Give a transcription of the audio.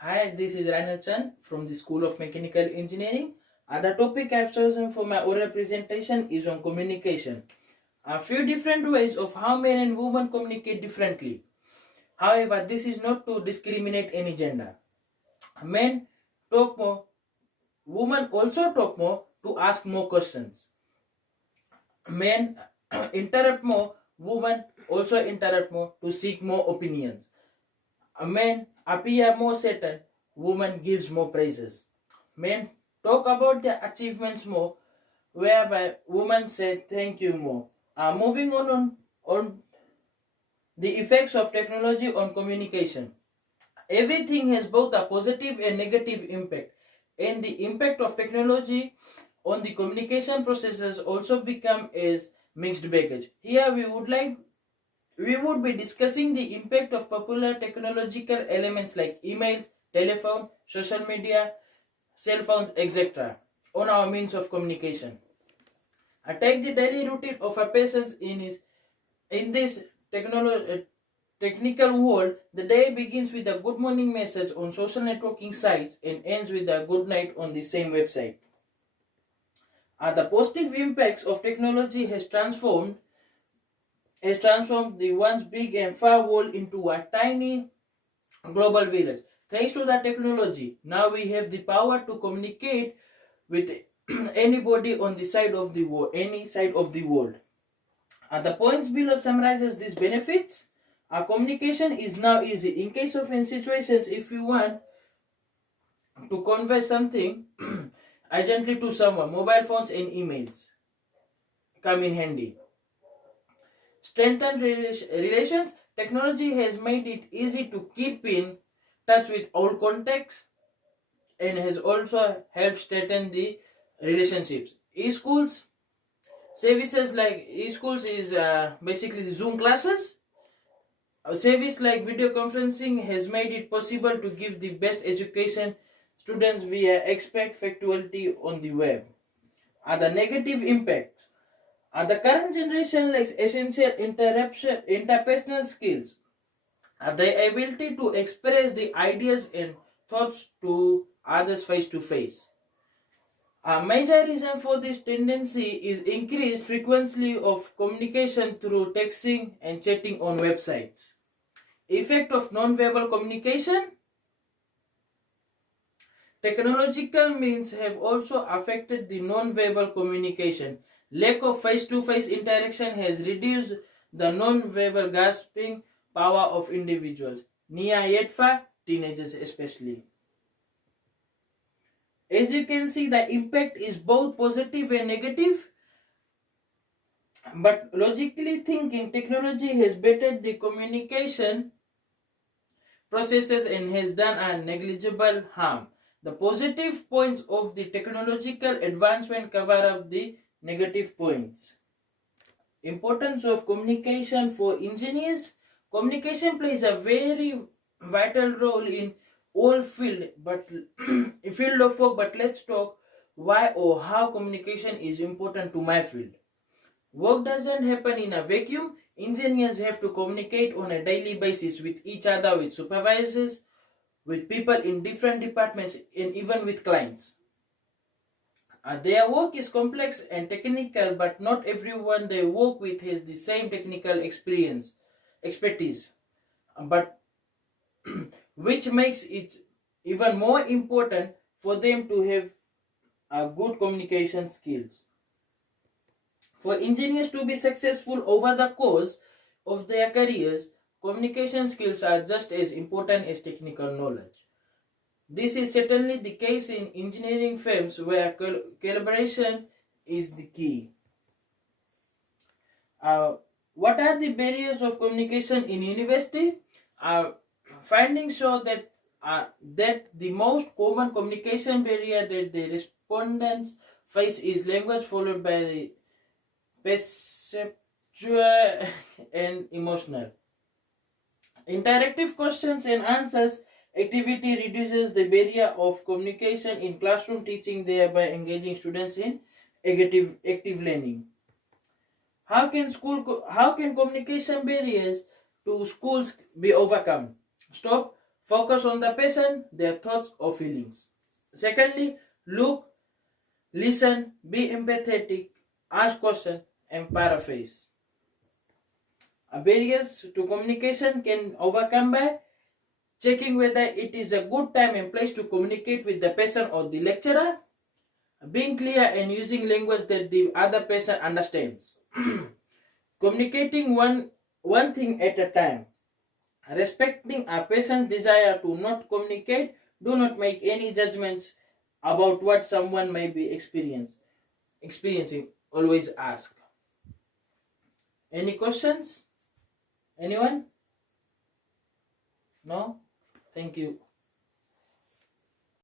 Hi, this is Rainer Chan from the School of Mechanical Engineering. The topic I've chosen for my oral presentation is on communication. A few different ways of how men and women communicate differently. However, this is not to discriminate any gender. Men talk more, women also talk more to ask more questions. Men interrupt more, women also interrupt more to seek more opinions. Men appear more certain, women gives more praises. Men talk about their achievements more, whereby women say thank you more. Moving on the effects of technology on communication. Everything has both a positive and negative impact, and the impact of technology on the communication processes also become as mixed baggage. Here we would be discussing the impact of popular technological elements like emails, telephone, social media, cell phones, etc. on our means of communication. Take the daily routine of a person in this technical world. The day begins with a good morning message on social networking sites and ends with a good night on the same website. The positive impacts of technology has transformed the once big and far world into a tiny global village. Thanks to that technology, now we have the power to communicate with anybody on the side of the world, any side of the world. The points below summarizes these benefits. Our communication is now easy. In case of in situations, if you want to convey something urgently to someone, mobile phones and emails come in handy. Strengthen relations. Technology has made it easy to keep in touch with old contacts and has also helped strengthen the relationships. E-schools services like e-schools is basically the Zoom classes. A service like video conferencing has made it possible to give the best education students via expert faculty on the web. The negative impact. The current generation lacks essential interpersonal skills, the ability to express the ideas and thoughts to others face to face. A major reason for this tendency is increased frequency of communication through texting and chatting on websites. Effect of non-verbal communication. Technological means have also affected the non-verbal communication. Lack of face-to-face interaction has reduced the non-verbal grasping power of individuals, near yet far, teenagers especially. As you can see, the impact is both positive and negative. But logically thinking, technology has bettered the communication processes and has done a negligible harm. The positive points of the technological advancement cover up the negative points. Importance of communication for engineers. Communication plays a very vital role in all field of work, but let's talk why or how communication is important to my field. Work doesn't happen in a vacuum. Engineers have to communicate on a daily basis with each other, with supervisors, with people in different departments, and even with clients. Their work is complex and technical, but not everyone they work with has the same technical expertise. But which makes it even more important for them to have good communication skills. For engineers to be successful over the course of their careers, communication skills are just as important as technical knowledge. This is certainly the case in engineering firms where collaboration is the key. What are the barriers of communication in university? Findings show that the most common communication barrier that the respondents face is language, followed by the perceptual and emotional. Interactive questions and answers activity reduces the barrier of communication in classroom teaching, thereby engaging students in active learning. How can communication barriers to schools be overcome? Stop Focus on the patient, their thoughts or feelings. Secondly, look, listen, be empathetic, ask questions, and paraphrase. Barriers to communication can overcome by checking whether it is a good time and place to communicate with the patient or the lecturer, being clear and using language that the other person understands, communicating one thing at a time, respecting a patient's desire to not communicate. Do not make any judgments about what someone may be experiencing. Always ask. Any questions? Anyone? No? Thank you.